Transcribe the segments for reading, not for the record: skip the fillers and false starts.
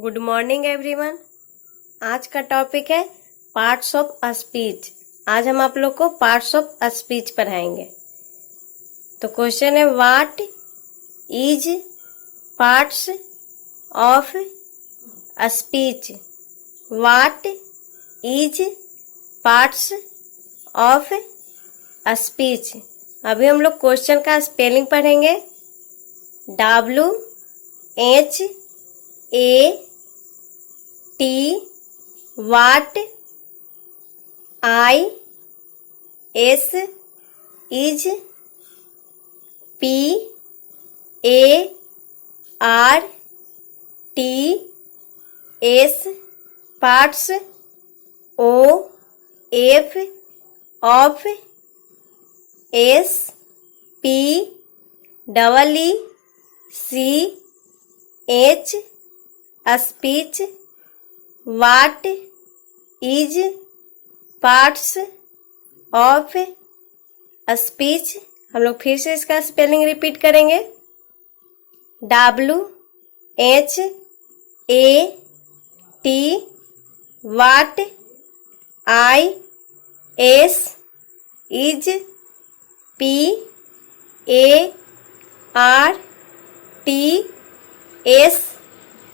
Good morning everyone. आज का topic है पार्ट्स ऑफ स्पीच। आज हम आप लोग को पार्ट्स ऑफ स्पीच पढ़ाएंगे। तो क्वेश्चन है what is parts of speech. What is parts of speech. अभी हम लोग क्वेश्चन का स्पेलिंग पढ़ेंगे। WHAT what. IS is. PARTS parts. OF of. SPEECH speech. What is parts of speech. हम लोग फिर से इसका स्पेलिंग रिपीट करेंगे। WHAT what. IS is. PARTS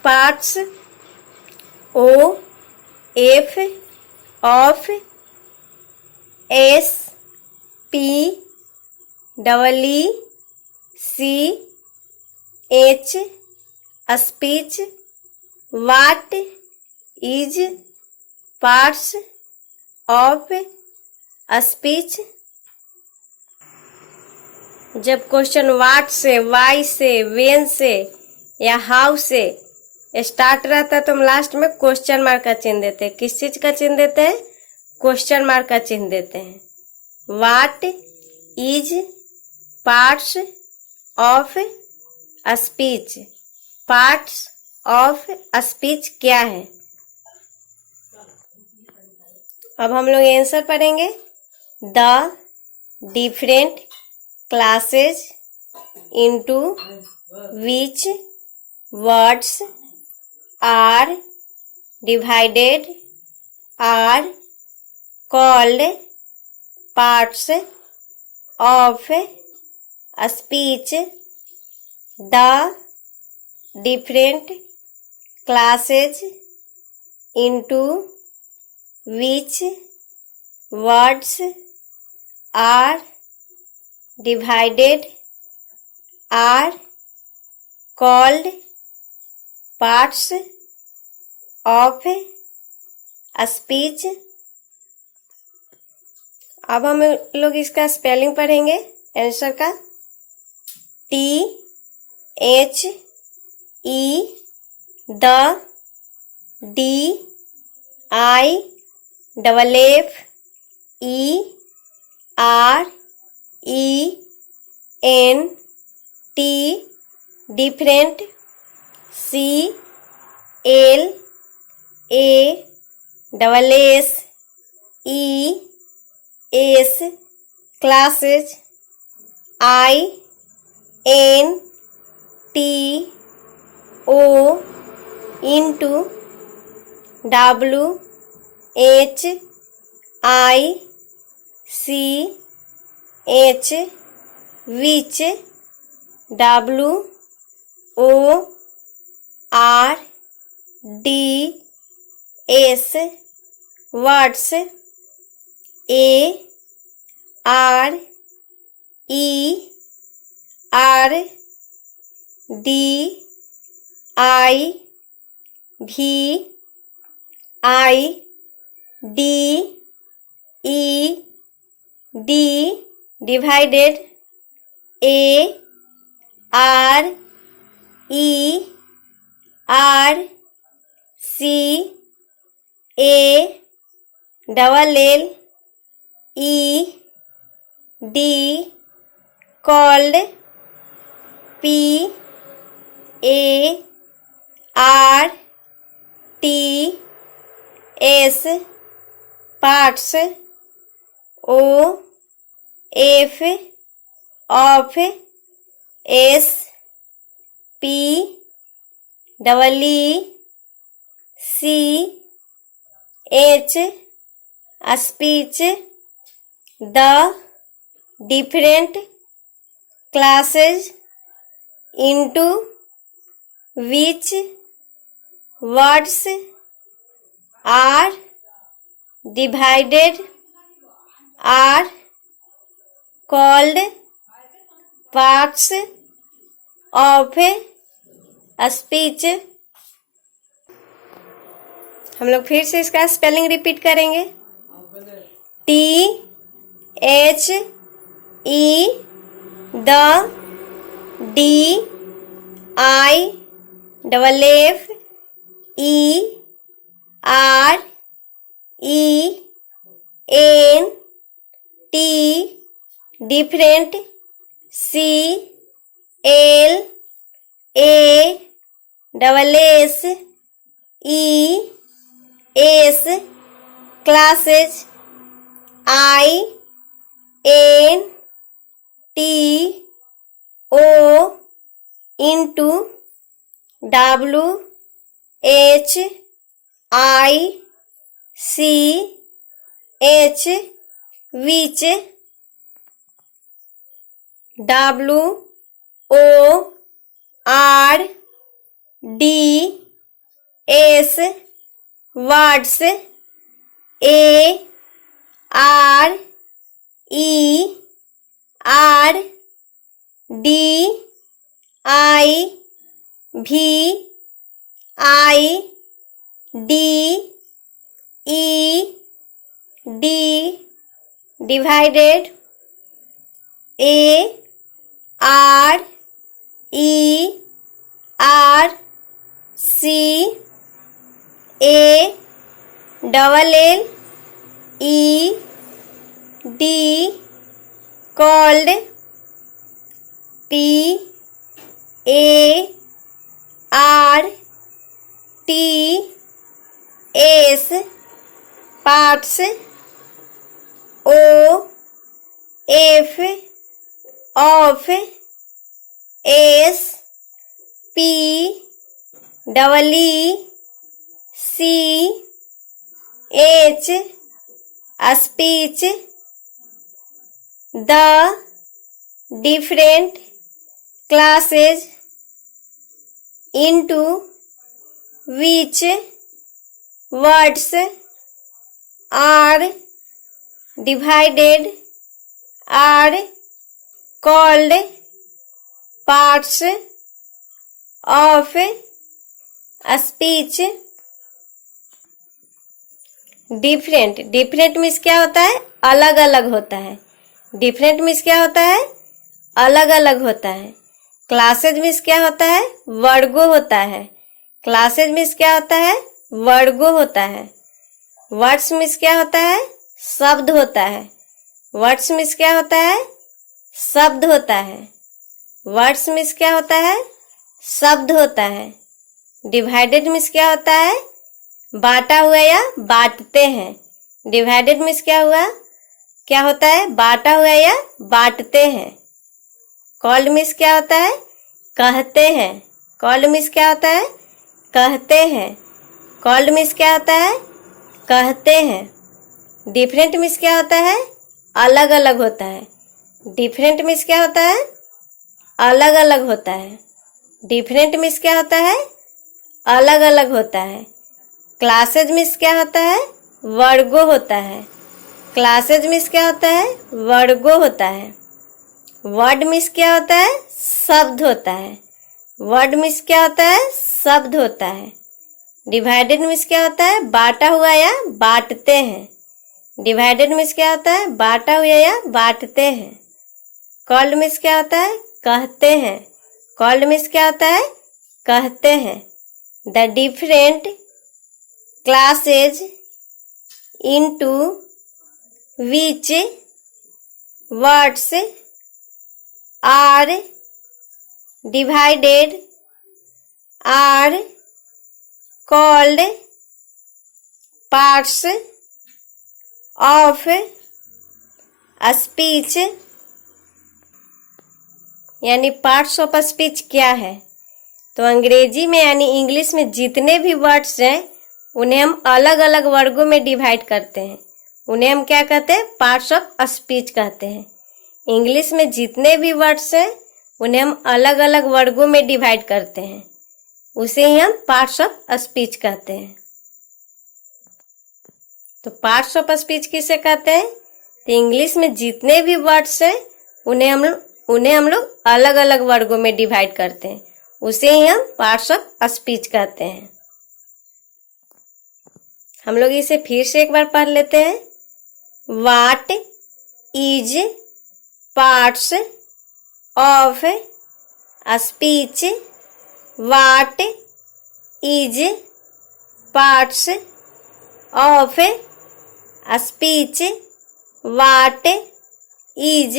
parts. OF of. SPEECH speech. What is parts of speech. जब question what से, Y से, when से या हाउ से स्टार्ट रहता है तो हम लास्ट में क्वेश्चन मार्क का चिन्ह देते हैं। किस चीज का चिन्ह देते हैं? क्वेश्चन मार्क का चिन्ह देते हैं। What is parts of speech. Parts of speech क्या है? अब हम लोग आंसर पढ़ेंगे। The different classes into which words are divided are called parts of speech. The different classes into which words are divided are called parts of speech. अब हम लोग इसका स्पेलिंग पढ़ेंगे आंसर का। THE the DIFFERENT different. CLASSES classes. INTO into. WHICH which. WORDS words. ARDIVID divided. ARCALLED called। PARTS parts. OF of. SPEECH speech, the different classes into which words are divided are called parts of speech। हम लोग फिर से इसका spelling repeat करेंगे। THE, the, DIFFERENT, different, CLASSES, classes, INTO into WHICH, which, WORDS, words, ARDIVIDED, divided, ARCALLED, called, PARTS, parts, OF, of, SPEECH, speech, the different classes into which words are divided are called parts of speech। Different, different means क्या होता है? अलग अलग होता है। Different means क्या होता है? अलग अलग होता है। क्लासेज मीन्स क्या होता है? वर्गों होता है। क्लासेज मीन्स क्या होता है? वर्गों होता है। वर्ड्स मीन्स क्या होता है? शब्द होता है। वर्ड्स मीन्स क्या होता है? शब्द होता है। वर्ड्स मीन्स क्या होता है? शब्द होता है। डिवाइडेड मीन्स क्या होता है? बांटा हुआ या बांटते हैं। डिवाइडेड मीन्स क्या हुआ? क्या होता है? बांटा हुआ या बांटते हैं। कॉल्ड मीन्स क्या होता है? कहते हैं। कॉल्ड मीन्स क्या होता है? कहते हैं। कॉल्ड मीन्स क्या होता है? कहते हैं। डिफरेंट मीन्स क्या होता है? अलग अलग होता है। डिफरेंट मीन्स क्या होता है? अलग अलग होता है। डिफरेंट मीन्स क्या होता है? अलग अलग होता है। क्लासेज मीन्स क्या होता है? वर्गों होता है। क्लासेज मीन्स क्या होता है? वर्गों होता है। वर्ड मीन्स क्या होता है? शब्द होता है। वर्ड मीन्स क्या होता है? शब्द होता है। डिवाइडेड मीन्स क्या होता है? बांटा हुआ या बांटते हैं। डिवाइडेड मीन्स क्या होता है? बांटा हुआ या बांटते हैं। कॉल्ड मीन्स क्या होता है? कहते हैं। कॉल्ड मीन्स क्या होता है? कहते हैं। The different classes into which words are divided are called parts of speech. यानी पार्ट्स ऑफ स्पीच क्या है? तो अंग्रेजी में यानी इंग्लिश में जितने भी वर्ड्स हैं उन्हें हम अलग अलग वर्गों में डिवाइड करते हैं। उन्हें हम क्या कहते हैं? पार्ट्स ऑफ स्पीच कहते हैं। इंग्लिश में जितने भी वर्ड्स हैं उन्हें हम अलग अलग वर्गों में डिवाइड करते हैं, उसे ही हम पार्ट्स ऑफ स्पीच कहते हैं। तो पार्ट्स ऑफ स्पीच किसे कहते हैं? तो इंग्लिश में जितने भी वर्ड्स हैं उन्हें हम लोग अलग अलग वर्गों में डिवाइड करते हैं, उसे ही हम पार्ट्स ऑफ स्पीच कहते हैं। हम लोग इसे फिर से एक बार पढ़ लेते हैं। What is parts of speech? What is parts of speech? What is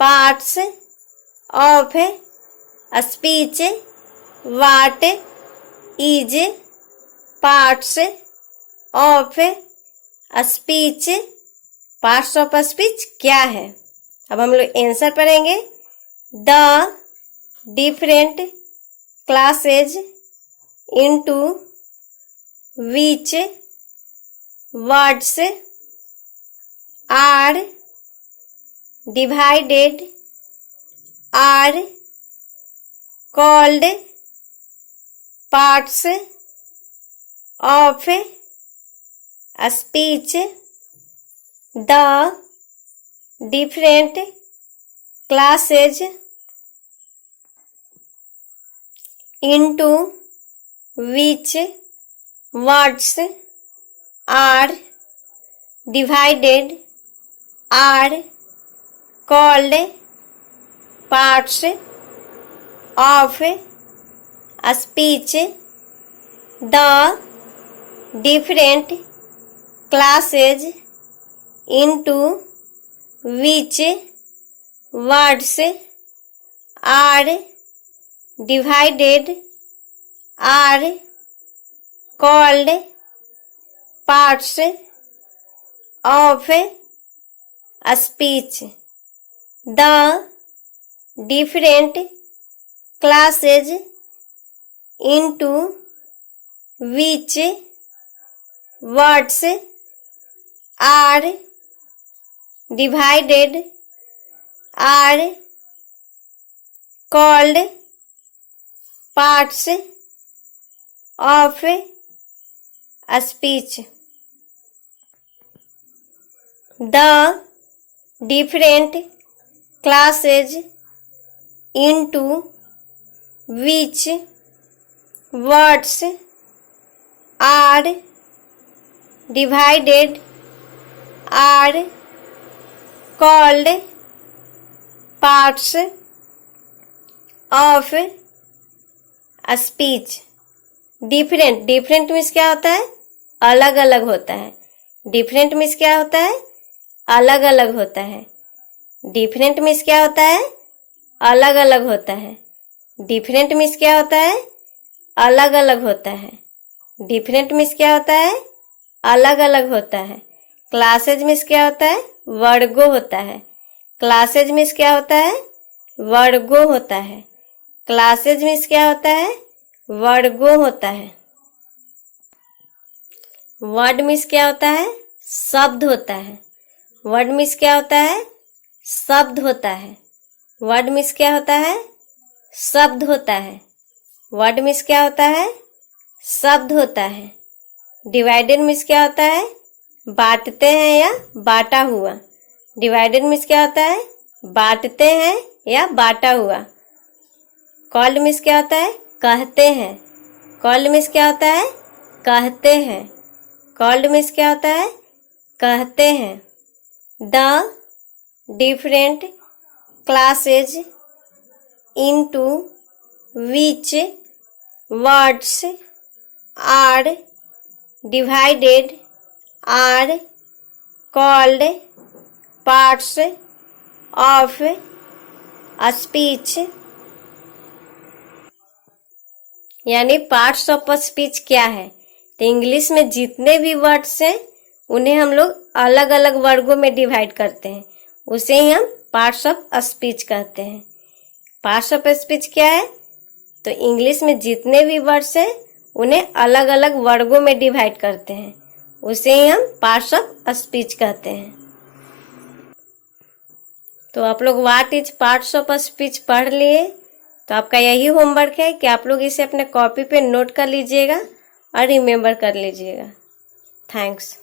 parts of speech? What is parts of speech? Parts of speech क्या है? अब हम लोग आंसर पढ़ेंगे। The different classes into which words are divided are called parts of speech. The different classes into which words are divided are called parts of speech. The different classes into which words are divided are called parts of speech. The different classes into which words are divided are called parts of speech. The different classes into which words are divided are called parts of speech. Different, different means क्या होता है? अलग अलग होता है. Different means क्या होता है? अलग अलग होता है. डिफरेंट मीन्स क्या होता है? अलग अलग होता है. डिफरेंट मीन्स क्या होता है? अलग अलग होता है. डिफरेंट मीन्स क्या होता है? अलग अलग होता है. क्लासेज मीन्स क्या होता है? वर्गों होता है. क्लासेज मीन्स क्या होता है? वर्गों होता है. क्लासेज मीन्स क्या होता है? वर्गों होता है. वर्ड मीन्स क्या होता है? शब्द होता है. वर्ड मीन्स क्या होता है? शब्द होता है. वर्ड मीन्स क्या होता है? शब्द होता है. वर्ड मीन्स क्या होता है? शब्द होता है. डिवाइडेड मीन्स क्या होता है? बांटते हैं या बांटा हुआ. डिवाइडेड मीन्स क्या होता है? बांटते हैं या बांटा हुआ. कॉल्ड मीन्स क्या होता है? कहते हैं. कॉल्ड मीन्स क्या होता है? कहते हैं. कॉल्ड मीन्स क्या होता है? कहते हैं. The different classes into which words are divided are called parts of speech. यानी पार्ट्स ऑफ स्पीच क्या है? तो इंग्लिश में जितने भी वर्ड्स हैं उन्हें हम लोग अलग अलग वर्गों में डिवाइड करते हैं, उसे ही हम पार्ट्स ऑफ स्पीच कहते हैं. पार्ट्स ऑफ स्पीच क्या है? तो इंग्लिश में जितने भी वर्ड्स हैं उन्हें अलग अलग वर्गों में डिवाइड करते हैं, उसे ही हम पार्ट्स ऑफ स्पीच कहते हैं। तो आप लोग what is parts of speech पढ़ लिए। तो आपका यही होमवर्क है कि आप लोग इसे अपने कॉपी पे नोट कर लीजिएगा और रिमेम्बर कर लीजिएगा। थैंक्स।